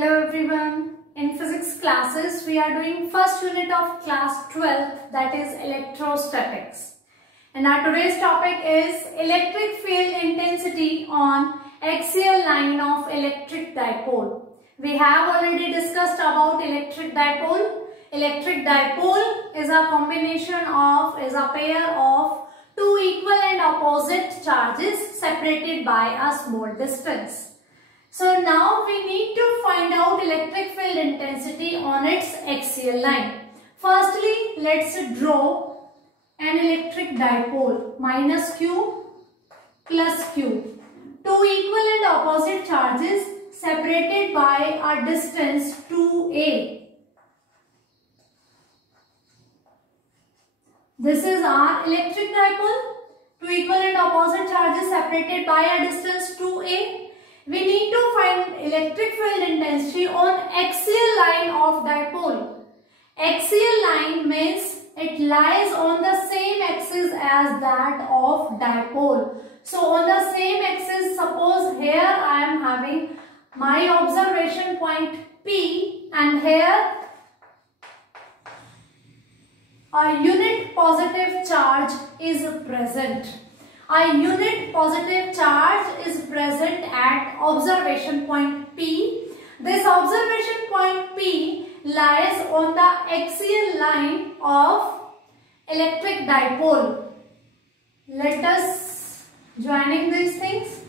Hello everyone. In physics classes, we are doing first unit of class 12, that is electrostatics. And our today's topic is electric field intensity on axial line of electric dipole. We have already discussed about electric dipole. Electric dipole is a pair of two equal and opposite charges separated by a small distance. So now we need to find out electric field intensity on its axial line. Firstly, let's draw an electric dipole minus Q plus Q. Two equal and opposite charges separated by a distance 2a. This is our electric dipole. Two equal and opposite charges separated by a distance 2a. We need to find electric field intensity on axial line of dipole. Axial line means it lies on the same axis as that of dipole. So on the same axis, suppose here I am having my observation point P and here a unit positive charge is present. A unit positive charge is present at observation point P. This observation point P lies on the axial line of electric dipole. Let us joining these things.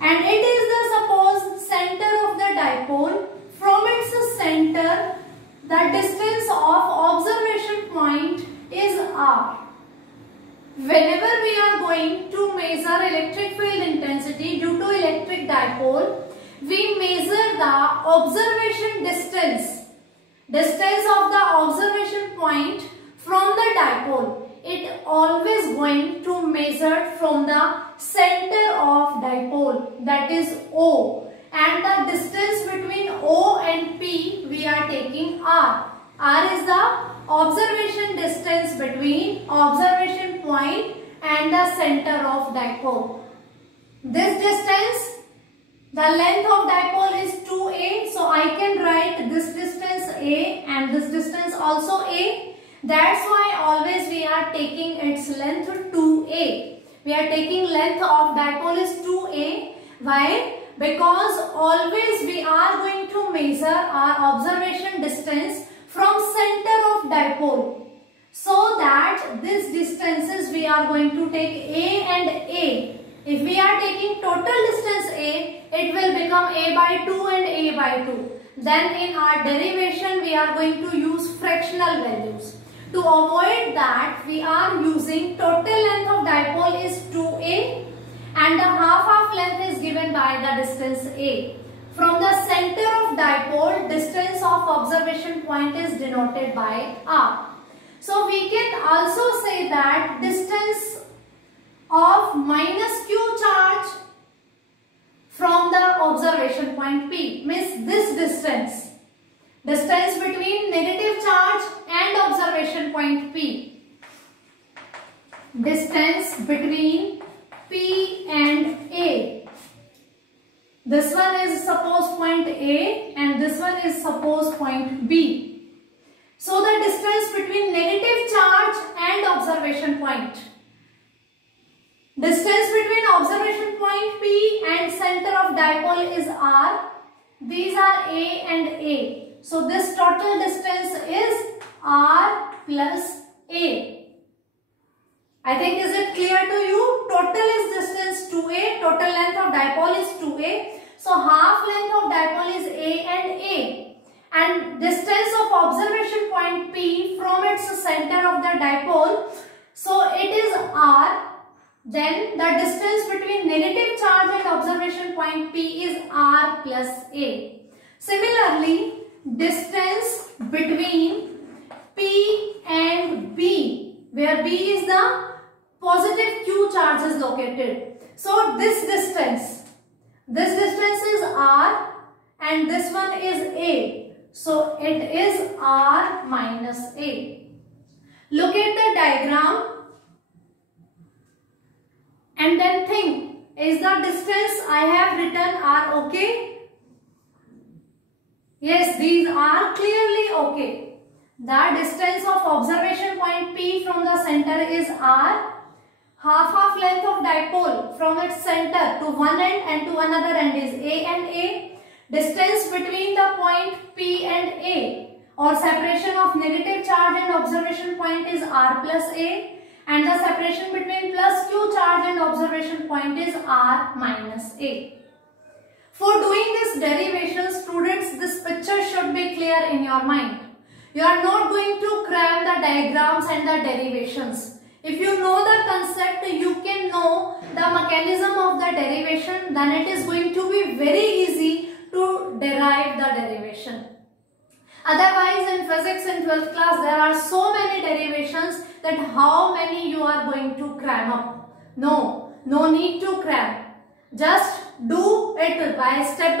And it is the suppose center of the dipole. From its center, the distance of observation point is R. Whenever we are going to measure electric field intensity due to electric dipole, we measure the observation distance of the observation point from the dipole. It always going to measure from the center of dipole, that is O, and the distance between O and P we are taking R. R is the observation distance between observation point and the center of dipole. This distance, the length of dipole is 2a, so I can write this distance a and this distance also a. That's why always we are taking its length 2a. We are taking length of dipole is 2a. Why? Because always we are going to measure our observation distance from center of dipole, so that this distances we are going to take a and a. If we are taking total distance a, it will become a by 2 and a by 2. Then in our derivation we are going to use fractional values. To avoid that, we are using total length of dipole is 2a and the half length is given by the distance a. From the center of dipole, distance of observation point is denoted by R. So we can also say that distance of minus Q charge from the observation point P means this distance between negative charge and observation point P. Distance between P and A. This one is suppose point A and this one is suppose point B. So the distance between negative charge and observation point. Distance between observation point P and center of dipole is R. These are A and A. So this total distance is R plus A. I think is it clear to you? Total is distance 2a, total length of dipole is 2a. So half length of dipole is a and a. And distance of observation point P from its center of the dipole, so it is R. Then the distance between negative charge and observation point P is R plus a. Similarly, distance between P and B, where B is the positive Q charge is located. So this distance is R and this one is A. So it is R minus A. Look at the diagram and then think, is the distance I have written R okay? Yes, these are clearly okay. The distance of observation point P from the center is R. Half length of dipole from its center to one end and to another end is A and A. Distance between the point P and A or separation of negative charge and observation point is R plus A, and the separation between plus Q charge and observation point is R minus A. For doing this derivation, students, this picture should be clear in your mind. You are not going to cram the diagrams and the derivations. If you know the concept, you can know the mechanism of the derivation, then it is going to be very easy to derive the derivation. Otherwise, in physics in 12th class, there are so many derivations that how many you are going to cram up. No need to cram. Just do it by step.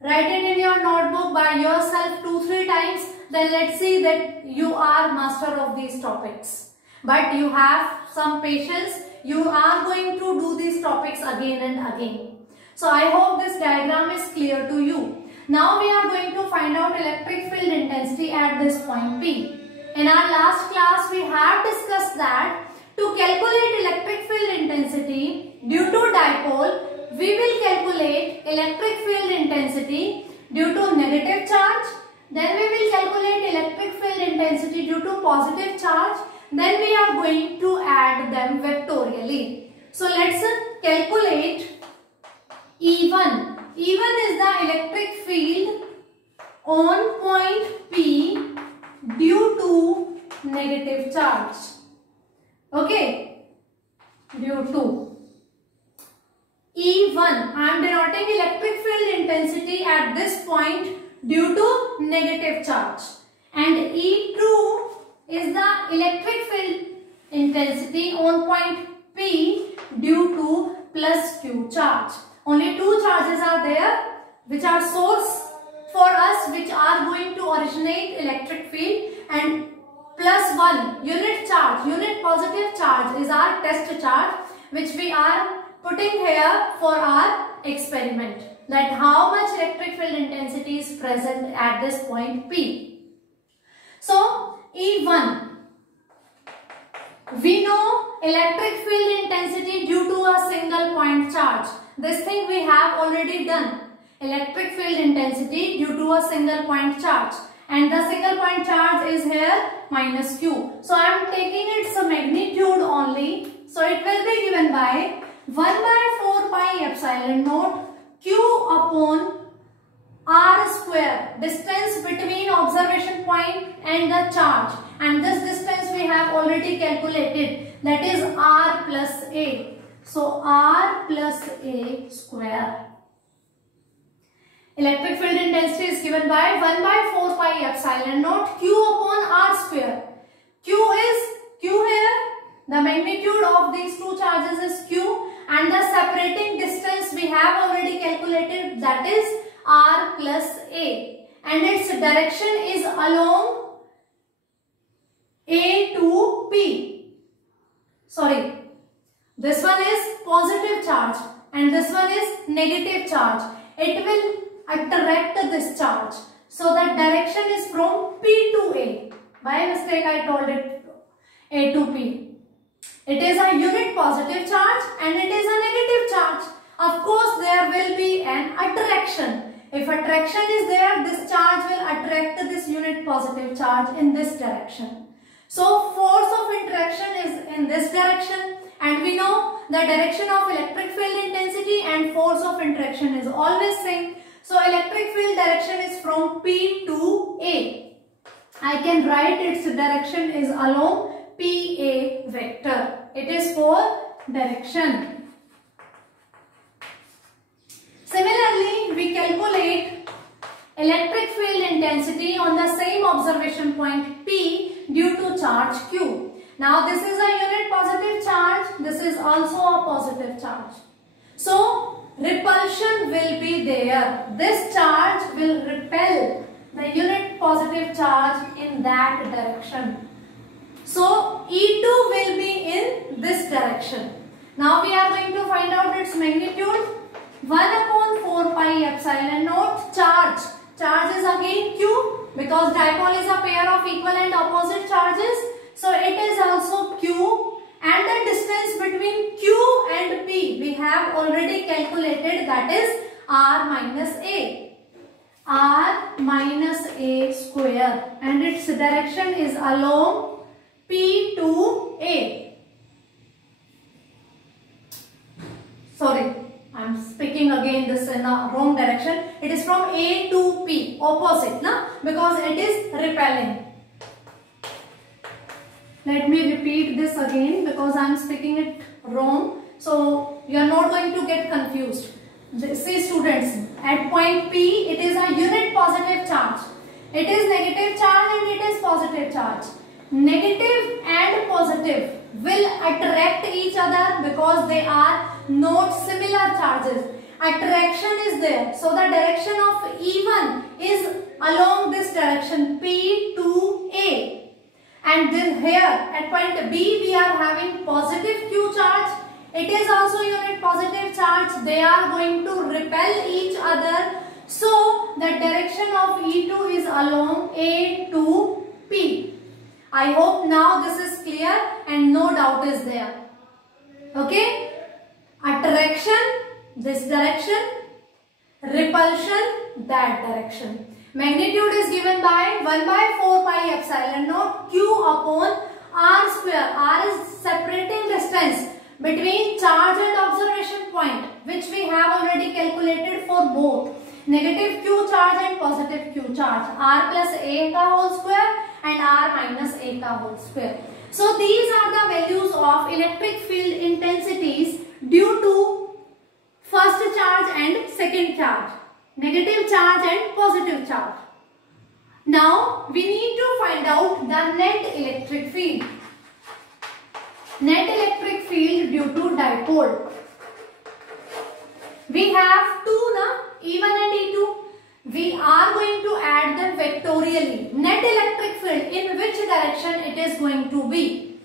Write it in your notebook by yourself 2-3 times. Then let's see that you are master of these topics. But you have some patience. You are going to do these topics again and again. So I hope this diagram is clear to you. Now we are going to find out electric field intensity at this point P. In our last class we have discussed that to calculate electric field intensity due to dipole, we will calculate electric field intensity due to negative charge. Then we will calculate electric field intensity due to positive charge. Then we are going to add them vectorially. So let's calculate E1. E1 is the electric field on point P due to negative charge. Okay, due to E1, I am denoting electric field intensity at this point due to negative charge, and E2 is the electric field intensity on point P due to plus Q charge. Only two charges are there which are source for us, which are going to originate electric field, and plus one unit charge, unit positive charge is our test charge, which we are putting here for our experiment, that how much electric field intensity is present at this point P. So E1, we know electric field intensity due to a single point charge. This thing we have already done. Electric field intensity due to a single point charge, and the single point charge is here minus Q. So I am taking its magnitude only. So it will be given by 1 by 4 pi epsilon naught Q upon R square, distance between observation point and the charge, and this distance we have already calculated, that is R plus A. So R plus A square. Electric field intensity is given by 1 by 4 pi epsilon naught Q upon R square. Q here, the magnitude of these two charges is Q, and the separating distance we have already calculated, that is R plus A, and its direction is along A to P. Sorry, this one is positive charge and this one is negative charge. It will attract this charge. So the direction is from P to A. By mistake I told it A to P. It is a unit positive charge and it is a negative charge. Of course there will be an attraction. If attraction is there, this charge will attract this unit positive charge in this direction. So force of interaction is in this direction, and we know the direction of electric field intensity and force of interaction is always same. So electric field direction is from P to A. I can write its direction is along PA vector. It is for direction. Similarly, we calculate electric field intensity on the same observation point P due to charge Q. Now this is a unit positive charge, this is also a positive charge. So repulsion will be there. This charge will repel the unit positive charge in that direction. So E2 will be in this direction. Now we are going to find out its magnitude. 1 upon 4 pi epsilon naught charge. charge is again Q, because dipole is a pair of equal and opposite charges. So it is also Q, and the distance between Q and P we have already calculated, that is R minus A. R minus A square, and its direction is along P to A. Sorry, I am speaking again this in the wrong direction. It is from A to P, opposite, na? Because it is repelling. Let me repeat this again because I am speaking it wrong. So you are not going to get confused. See students, at point P it is a unit positive charge. It is negative charge and it is positive charge. Negative and positive will attract each other because they are not similar charges. Attraction is there. So the direction of E1 is along this direction, P to A. And then here at point B we are having positive Q charge. It is also unit positive charge. They are going to repel each other. So the direction of E2 is along A to P. I hope now this is clear and no doubt is there. Okay? Attraction, this direction. Repulsion, that direction. Magnitude is given by 1 by 4 pi epsilon naught Q upon R square. R is separating distance between charge and observation point, which we have already calculated for both negative Q charge and positive Q charge. R plus A ka whole square and R minus A ka whole square. So these are the values of electric field intensities due to first charge and second charge, negative charge and positive charge. Now we need to find out the net electric field. Net electric field due to dipole. We have two, na? E1 and E2. We are going to add them vectorially. Net electric field, in which direction it is going to be?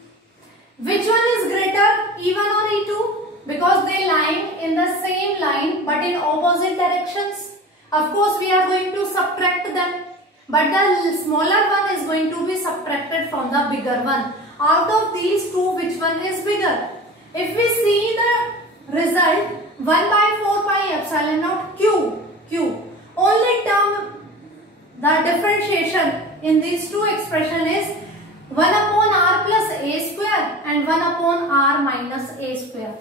Which one is greater, E1 or E2? Because they lie in the same line but in opposite directions. Of course we are going to subtract them, but the smaller one is going to be subtracted from the bigger one. Out of these two, which one is bigger? If we see the result, 1 by 4 pi epsilon naught Q. Only term, the differentiation in these two expression is 1 upon R plus A square and 1 upon R minus A square.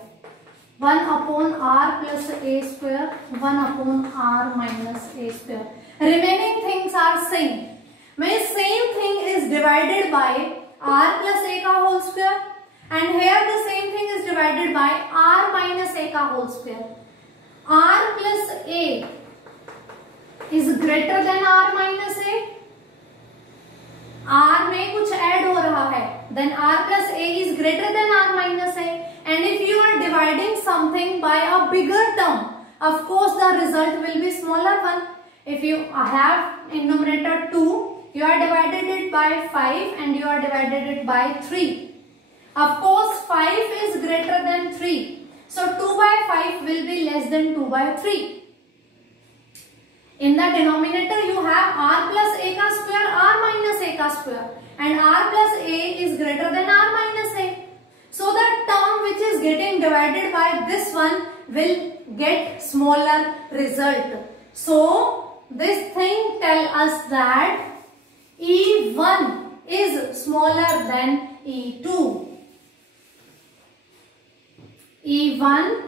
1 upon R plus A square, 1 upon R minus A square. Remaining things are same. Means same thing is divided by R plus A ka whole square, and here the same thing is divided by R minus A ka whole square. R plus A is greater than R minus A. R में कुछ add हो रहा है, then R plus A is greater than R minus A. And if you are dividing something by a bigger term, of course the result will be smaller one. If you have in numerator 2, you are divided it by 5 and you are divided it by 3. Of course 5 is greater than 3. So 2 by 5 will be less than 2 by 3. In the denominator you have R plus A ka square, R minus A ka square, and R plus A is greater than R minus A. So the term which is getting divided by this one will get smaller result. So this thing tell us that E1 is smaller than E2. E1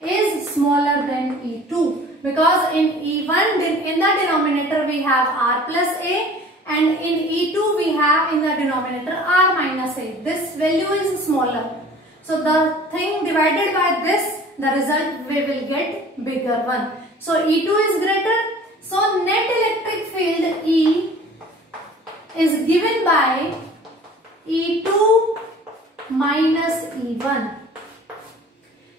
is smaller than E2 because in E1 in the denominator we have R plus A, and in E2 we have in the denominator R minus A. This value is smaller. So the thing divided by this, the result we will get bigger one. So E2 is greater. So net electric field E is given by E2 minus E1.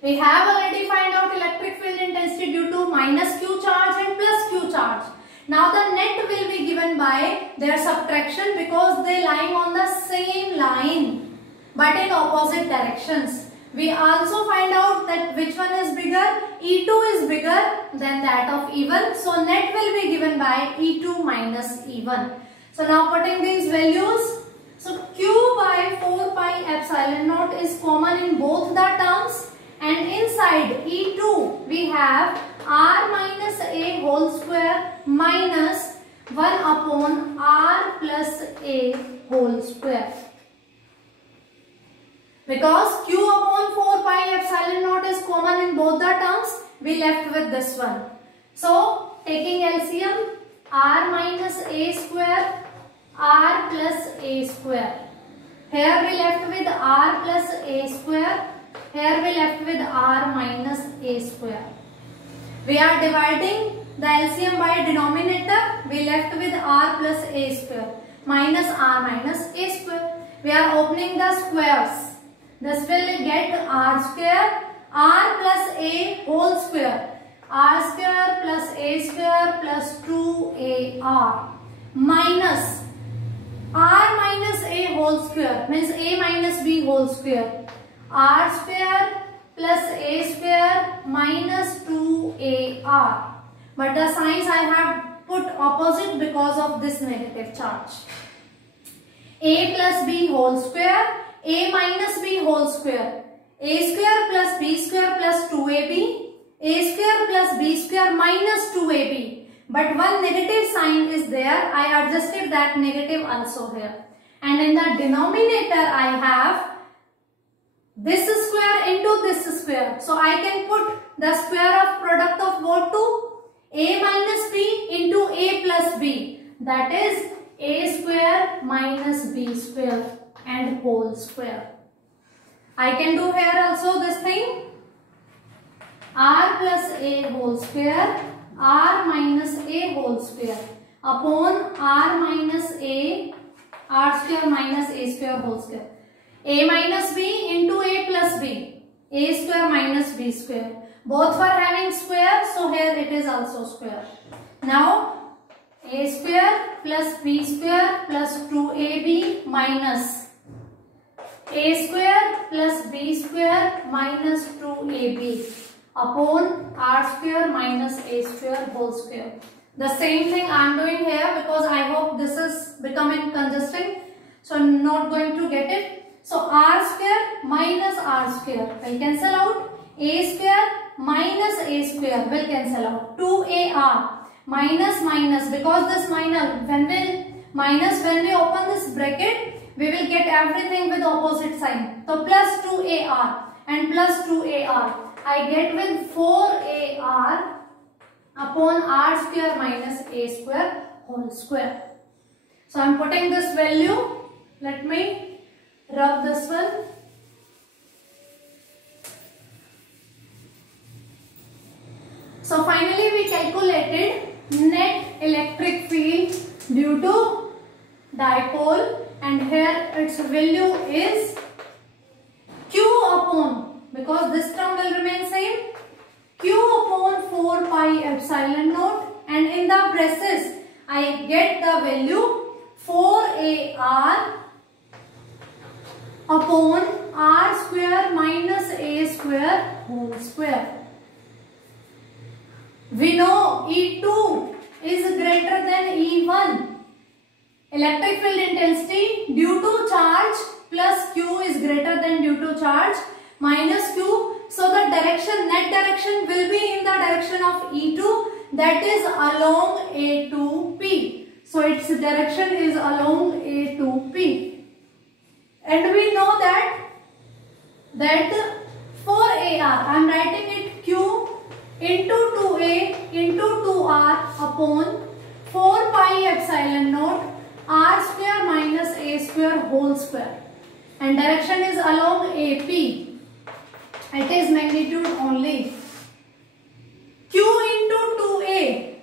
We have already find out electric field intensity due to minus Q charge and plus Q charge. Now the net will be given by their subtraction because they lie on the same line but in opposite directions. We also find out that which one is bigger. E2 is bigger than that of E1. So net will be given by E2 minus E1. So now putting these values. So Q by 4 pi epsilon naught is common in both the terms. And inside E2 we have R minus A whole square minus 1 upon R plus A whole square. Because Q upon 4 pi epsilon naught is common in both the terms, we left with this one. So taking LCM, R minus A square, R plus A square. Here we left with R plus A square. Here we left with R minus A square. We are dividing the LCM by denominator. We left with R plus A square minus R minus A square. We are opening the squares. This will get R square, R plus A whole square, R square plus A square plus 2AR minus R minus A whole square means A minus B whole square, R square plus A square minus 2AR. But the signs I have put opposite because of this negative charge. A plus B whole square, A minus B whole square, A square plus B square plus 2AB, A square plus B square minus 2AB. But one negative sign is there. I adjusted that negative also here. And in the denominator I have this square into this square. So I can put the square of product of both two. A minus B into A plus B. That is A square minus B square and whole square. I can do here also this thing. R plus A whole square, R minus A whole square upon R minus A, R square minus A square whole square. A minus B into A plus B, A square minus B square. Both were having square, so here it is also square. Now A square plus B square plus 2AB minus A square plus B square minus 2AB upon R square minus A square whole square. The same thing I am doing here because I hope this is becoming congesting. So I am not going to get it. So R square minus R square will cancel out. A square minus A square will cancel out. 2AR minus minus, because this minus when we open this bracket, we will get everything with opposite sign. So plus 2AR and plus 2AR. I get with 4AR upon R square minus A square whole square. So I am putting this value. Let me rub this one. So finally we calculated net electric field due to dipole, and here its value is Q upon, because this term will remain same, Q upon 4 pi epsilon naught, and in the braces I get the value 4AR upon R square minus A square whole square. We know E2 is greater than E1. Electric field intensity due to charge plus Q is greater than due to charge minus Q. So the direction, net direction will be in the direction of E2, that is along A to P. So its direction is along A to P. And we know that 4AR, I am writing it Q into 2A into 2R upon 4 pi epsilon naught R square minus A square whole square. And direction is along AP. It is magnitude only. Q into 2A,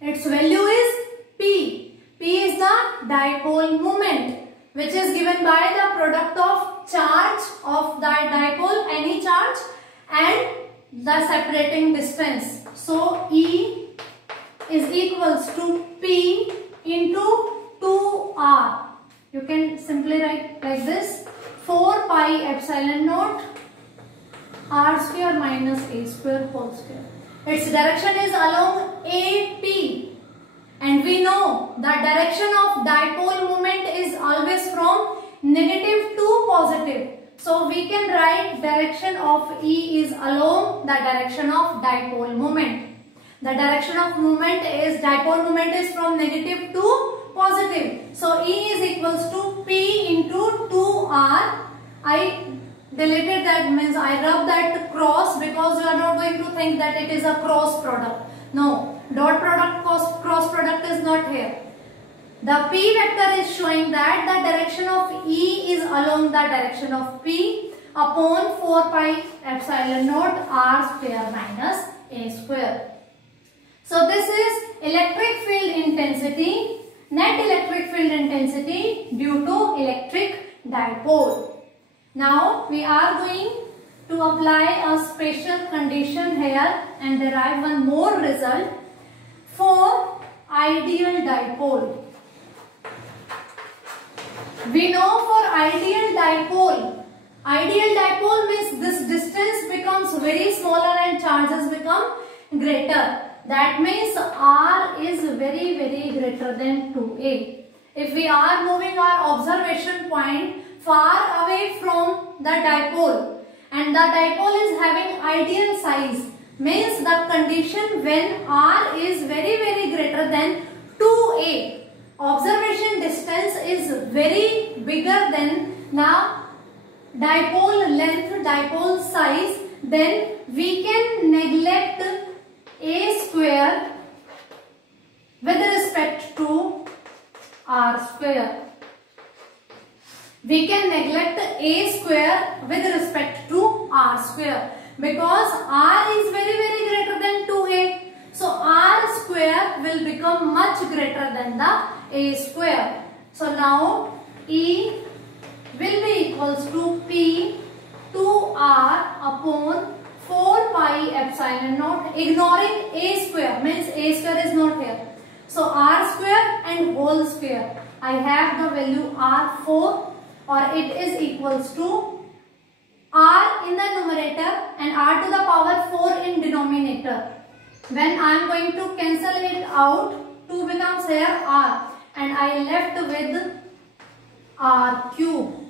its value is P. P is the dipole moment, which is given by the product of charge of the dipole, any charge, and the separating distance. So E is equals to P into 2R. You can simply write like this: 4 pi epsilon naught R square minus A square whole square. its direction is along AP, and we know the direction of dipole moment is always from negative to positive. So we can write direction of E is along the direction of dipole moment. The direction of movement is dipole moment is from negative to positive. So E is equals to P into 2R. I deleted that, means I rubbed that cross because you are not going to think that it is a cross product. No, dot product cross product is not here. The P vector is showing that the direction of E is along the direction of P upon 4 pi epsilon naught R square minus A square. So this is electric field intensity, net electric field intensity due to electric dipole. Now we are going to apply a special condition here and derive one more result for ideal dipole. We know for ideal dipole means this distance becomes very smaller and charges become greater. That means R is very greater than 2A. If we are moving our observation point far away from the dipole and the dipole is having ideal size, means the condition when R is very greater than 2A, observation distance is very bigger than the dipole length, dipole size, then we can neglect A square with respect to R square. We can neglect A square with respect to R square because R is very greater than 2A. So R square will become much greater than the A square. So now E will be equals to P 2R upon 4 pi epsilon naught, ignoring A square, means A square is not here. So R square and whole square. I have the value R4, or it is equals to R in the numerator and R to the power 4 in denominator. When I am going to cancel it out, 2 becomes here R and I left with R cube.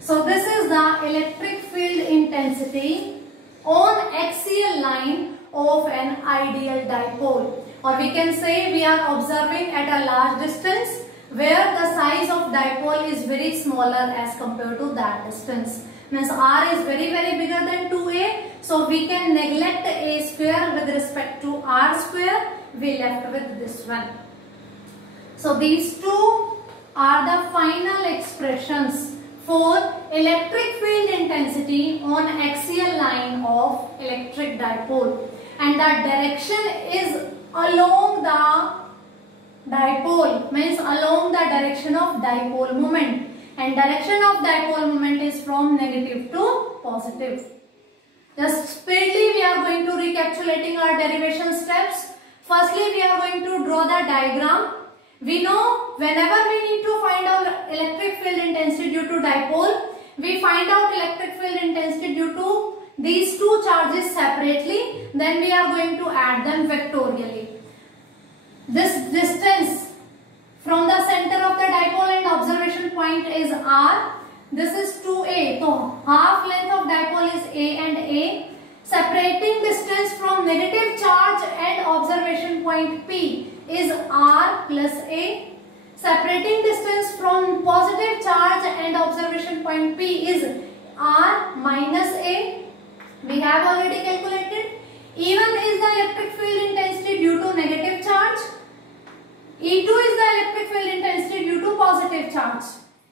So this is the electric field intensity on axial line of an ideal dipole, or we can say we are observing at a large distance where the size of dipole is very smaller as compared to that distance. Means R is very bigger than 2A, so we can neglect A square with respect to R square. We left with this one. So these two are the final expressions for electric field intensity on axial line of electric dipole, and the direction is along the dipole, means along the direction of dipole moment, and direction of dipole moment is from negative to positive. Just speedily we are going to recapitulating our derivation steps. Firstly, we are going to draw the diagram. We know whenever we need to find out electric field intensity due to dipole, we find out electric field intensity due to these two charges separately, then we are going to add them vectorially. This distance from the center of the dipole and observation point is R. This is 2A. So half length of dipole is A and A. Separating distance from negative charge and observation point P is R plus A. Separating distance from positive charge and observation point P is R minus A. We have already calculated. E1 is the electric field intensity due to negative charge. E2 is the electric field intensity due to positive charge.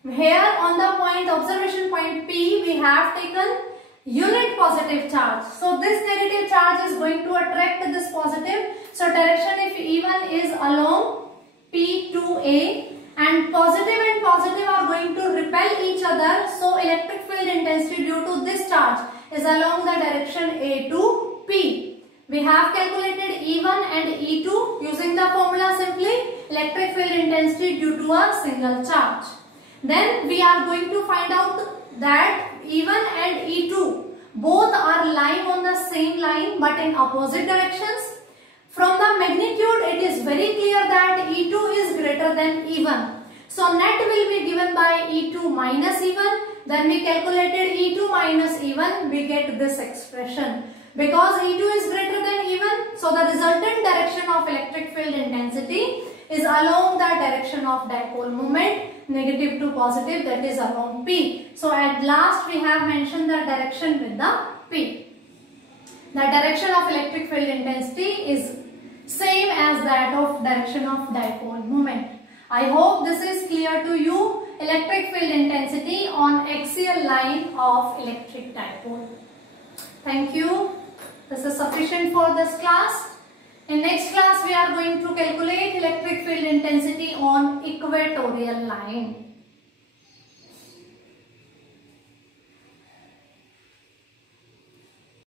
Here on the point observation point P, we have taken unit positive charge. So this negative charge is going to attract this positive. So direction if E1 is along P2A, and positive are going to repel each other. So electric field intensity due to this charge is along the direction A to P. We have calculated E1 and E2 using the formula simply electric field intensity due to a single charge. Then we are going to find out that E1 and E2 both are lying on the same line but in opposite directions. From the magnitude, it is very clear that E2 is greater than E1. So net will be given by E2 minus E1. Then we calculated E2 minus E1, we get this expression. Because E2 is greater than E1, so the resultant direction of electric field intensity is along the direction of dipole moment, negative to positive, that is along P. So at last we have mentioned the direction with the P. The direction of electric field intensity is same as that of direction of dipole moment. I hope this is clear to you. Electric field intensity on axial line of electric dipole. Thank you. This is sufficient for this class. In next class we are going to calculate electric field intensity on equatorial line.